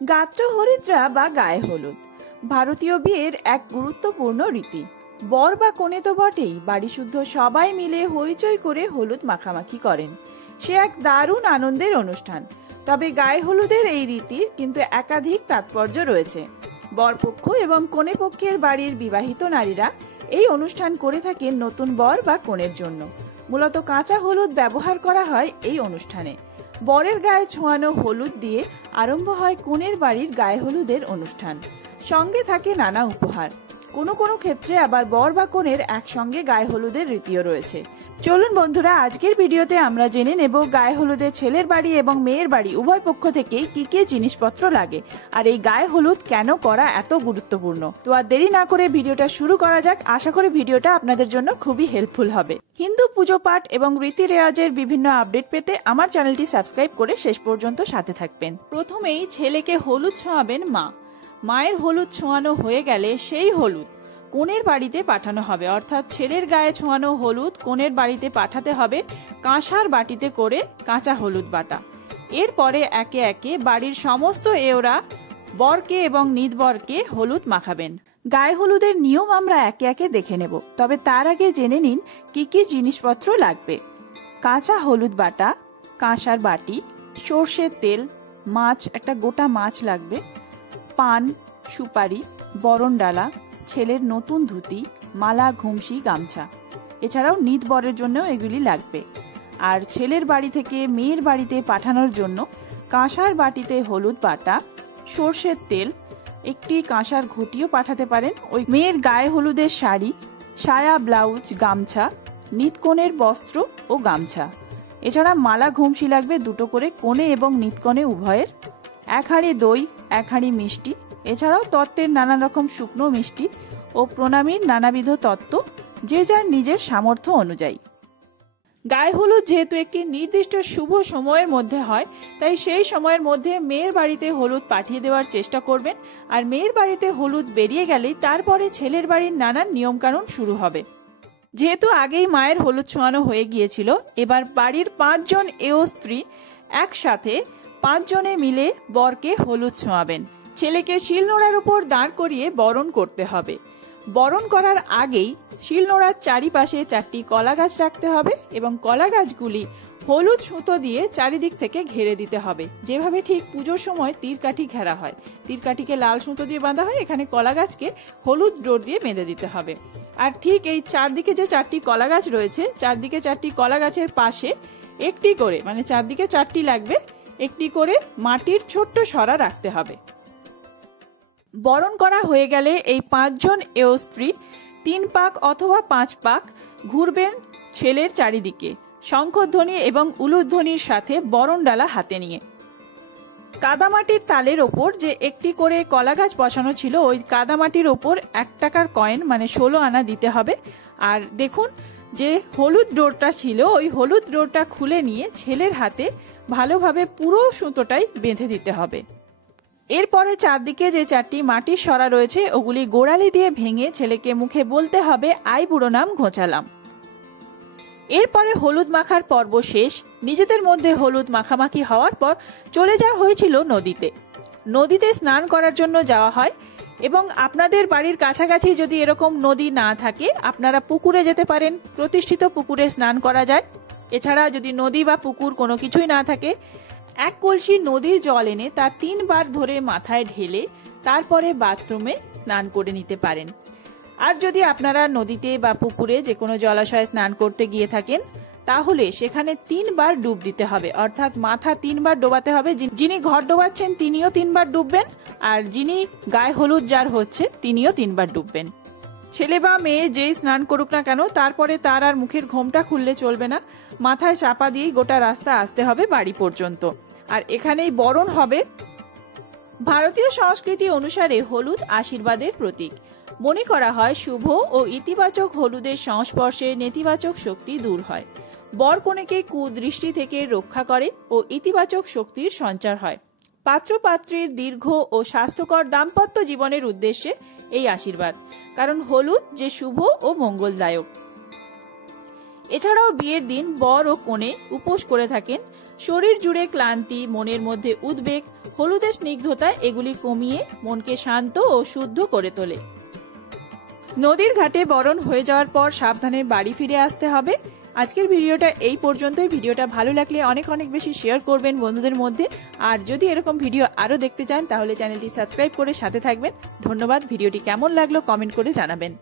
গাত্র হরিদ্রা বা গায়ে হলুদ ভারতীয় বিয়ের এক গুরুত্বপূর্ণ রীতি। বর বা কনে তো বটেই, বাড়ি শুদ্ধ সবাই মিলে হইচই করে হলুদ মাখামাখি করেন। সে এক দারুণ আনন্দের অনুষ্ঠান। তবে গায়ে হলুদের এই রীতির কিন্তু একাধিক তাৎপর্য রয়েছে। বরপক্ষ এবং কনে পক্ষের বাড়ির বিবাহিত নারীরা এই অনুষ্ঠান করে থাকেন নতুন বর বা কনের জন্য। মূলত কাঁচা হলুদ ব্যবহার করা হয় এই অনুষ্ঠানে। বরের গায়ে ছোঁয়ানো হলুদ দিয়ে আরম্ভ হয় কনের বাড়ির গায়ে হলুদের অনুষ্ঠান। সঙ্গে থাকে নানা উপহার। কোনো কোনো ক্ষেত্রে আবার বর বা কনের একসঙ্গে গায়ে হলুদের রীতিও রয়েছে। চলুন বন্ধুরা, আজকের ভিডিওতে আমরা জেনে নেব গায়ে হলুদে ছেলের বাড়ি এবং মেয়ের বাড়ি উভয় পক্ষ থেকে কি কি জিনিসপত্র লাগে, আর এই গায়ে হলুদ কেন করা এত গুরুত্বপূর্ণ। তো আর দেরি না করে ভিডিওটা শুরু করা যাক। আশা করি ভিডিওটা আপনাদের জন্য খুবই হেল্পফুল হবে। হিন্দু পুজো পাঠ এবং রীতি রেওয়াজের বিভিন্ন আপডেট পেতে আমার চ্যানেলটি সাবস্ক্রাইব করে শেষ পর্যন্ত সাথে থাকবেন। প্রথমেই ছেলেকে হলুদ ছোঁয়াবেন মা। মায়ের হলুদ ছোঁয়ানো হয়ে গেলে সেই হলুদ কনের বাড়িতে পাঠানো হবে, অর্থাৎ ছেলের গায়ে ছোঁয়ানো হলুদ কনের বাড়িতে পাঠাতে হবে কাঁসার বাটিতে করে কাঁচা হলুদ বাটা। এরপরে একে একে বাড়ির সমস্ত এওরা বরকে এবং নিদবরকে হলুদ মাখাবেন। গায়ে হলুদের নিয়ম আমরা একে একে দেখে নেব, তবে তার আগে জেনে নিন কি কি জিনিসপত্র লাগবে। কাঁচা হলুদ বাটা, কাঁসার বাটি, সর্ষের তেল, মাছ, একটা গোটা মাছ লাগবে, পান, সুপারি, বরণ ডালা, ছেলের নতুন ধুতি, মালা, ঘুমসি, গামছা। এছাড়াও নিদ বরের জন্য এগুলি লাগবে। আর ছেলের বাড়ি থেকে মেয়ের বাড়িতে পাঠানোর জন্য কাঁসার বাটিতে হলুদ বাটা, সর্ষের তেল, একটি কাঁসার ঘটিও পাঠাতে পারেন। ওই মেয়ের গায়ে হলুদের শাড়ি, সায়া, ব্লাউজ, গামছা, নিতকনের বস্ত্র ও গামছা। এছাড়া মালা, ঘুমসি লাগবে দুটো করে কনে এবং নিতকনে উভয়ের, এক হাঁড়ি দই, এক হাঁড়ি মিষ্টি, এছাড়াও তত্ত্বের নানা রকম শুকনো মিষ্টি ও প্রণামীর নানাবিধ তত্ত্ব, যে যার নিজের সামর্থ্য অনুযায়ী। গায়ে হলুদ যেহেতু একটি নির্দিষ্ট শুভ সময়ের মধ্যে হয়, তাই সেই সময়ের মধ্যে মেয়ের বাড়িতে হলুদ পাঠিয়ে দেওয়ার চেষ্টা করবেন। আর মেয়ের বাড়িতে হলুদ বেরিয়ে গেলেই তারপরে ছেলের বাড়ির নানান নিয়মকানুন শুরু হবে। যেহেতু আগেই মায়ের হলুদ ছোঁয়ানো হয়ে গিয়েছিল, এবার বাড়ির 5 জন এও স্ত্রী একসাথে 5 জনে মিলে বরকে হলুদ ছোঁয়াবেন। ছেলেকে শিলনোড়ার উপর দাঁড় করিয়ে বরণ করতে হবে। বরণ করার আগেই শিলনোড়ার চারিপাশে 4টি কলা গাছ রাখতে হবে এবং কলা গাছগুলি হলুদ সুতো দিয়ে চারিদিক থেকে ঘেরে দিতে হবে। যেভাবে ঠিক পুজোর সময় তীরকাঠি ঘেরা হয়, তীরকাঠিকে লাল সুতো দিয়ে বাঁধা হয়, এখানে কলা গাছকে হলুদ ডোর দিয়ে বেঁধে দিতে হবে। আর ঠিক এই চারদিকে যে 4টি কলা গাছ রয়েছে, চারদিকে 4টি কলা গাছের পাশে একটি করে, মানে চারদিকে 4টি লাগবে, একটি করে মাটির ছোট্ট সরা রাখতে হবে। বরণ করা হয়ে গেলে এই 5 জন এও স্ত্রী 3 পাক অথবা 5 পাক ঘুরবেন ছেলের চারিদিকে, শঙ্খধ্বনি এবং উলুধ্বনির সাথে বরণ ডালা হাতে নিয়ে। কাদামাটির তালের ওপর যে একটি করে কলা গাছ বসানো ছিল, ওই কাদামাটির ওপর 1 টাকার কয়েন, মানে 16 আনা দিতে হবে। আর দেখুন, যে হলুদ ডোরটা ছিল, ওই হলুদ ডোরটা খুলে নিয়ে ছেলের হাতে ভালোভাবে পুরো সুতোটাই বেঁধে দিতে হবে। এরপরে চারদিকে যে 4টি মাটির সরা রয়েছে, ওগুলি গোড়ালি দিয়ে ভেঙে ছেলেকে মুখে বলতে হবে, আই বুড়ো নাম ঘোচালাম। এরপরে হলুদ মাখার পর্ব শেষ। নিজেদের মধ্যে হলুদ মাখামাখি হওয়ার পর চলে যাওয়া হয়েছিল নদীতে। নদীতে স্নান করার জন্য যাওয়া হয়, এবং আপনাদের বাড়ির কাছাকাছি যদি এরকম নদী না থাকে, আপনারা পুকুরে যেতে পারেন। প্রতিষ্ঠিত পুকুরে স্নান করা যায়। এছাড়া যদি নদী বা পুকুর কোনো কিছুই না থাকে, 1 কলসি নদীর জল এনে তা 3 বার ধরে মাথায় ঢেলে তারপরে বাথরুমে স্নান করে নিতে পারেন। আর যদি আপনারা নদীতে বা পুকুরে যে কোনো জলাশয়ে স্নান করতে গিয়ে থাকেন, তাহলে সেখানে 3 বার ডুব দিতে হবে, অর্থাৎ মাথা 3 বার ডোবাতে হবে। যিনি ঘর ডোবাচ্ছেন তিনিও 3 বার ডুববেন, আর যিনি গায়ে হলুদ যার হচ্ছে তিনিও 3 বার ডুববেন। ছেলে বা মেয়ে যেই স্নান করুক না কেন, তারপরে তার আর মুখের ঘোমটা খুললে চলবে না। মাথায় চাপা দিয়েই গোটা রাস্তা আসতে হবে বাড়ি পর্যন্ত। আর এখানেই বরণ হবে। ভারতীয় সংস্কৃতি অনুসারে হলুদ আশীর্বাদের প্রতীক। মনে করা হয় শুভ ও ইতিবাচক হলুদের সংস্পর্শে নেতিবাচক শক্তি দূর হয়, বর কনেকে কুদৃষ্টি থেকে রক্ষা করে ও ইতিবাচক শক্তির সঞ্চার হয়। পাত্র পাত্রীর দীর্ঘ ও স্বাস্থ্যকর দাম্পত্য জীবনের উদ্দেশ্যে এই আশীর্বাদ, কারণ হলুদ যে শুভ ও মঙ্গলদায়ক। এছাড়াও বিয়ের দিন বর ও কনে উপোস করে থাকেন শরীর জুড়ে ক্লান্তি, মনের মধ্যে উদ্বেগ, হলুদের স্নিগ্ধতা এগুলি কমিয়ে মনকে শান্ত ও শুদ্ধ করে তোলে। নদীর ঘাটে বরণ হয়ে যাওয়ার পর সাবধানে বাড়ি ফিরে আসতে হবে। আজকের ভিডিওটা এই পর্যন্তই। ভিডিওটা ভালো লাগলে অনেক অনেক বেশি শেয়ার করবেন বন্ধুদের মধ্যে। আর যদি এরকম ভিডিও আরো দেখতে চান তাহলে চ্যানেলটি সাবস্ক্রাইব করে সাথে থাকবেন। ধন্যবাদ। ভিডিওটি কেমন লাগলো কমেন্ট করে জানাবেন।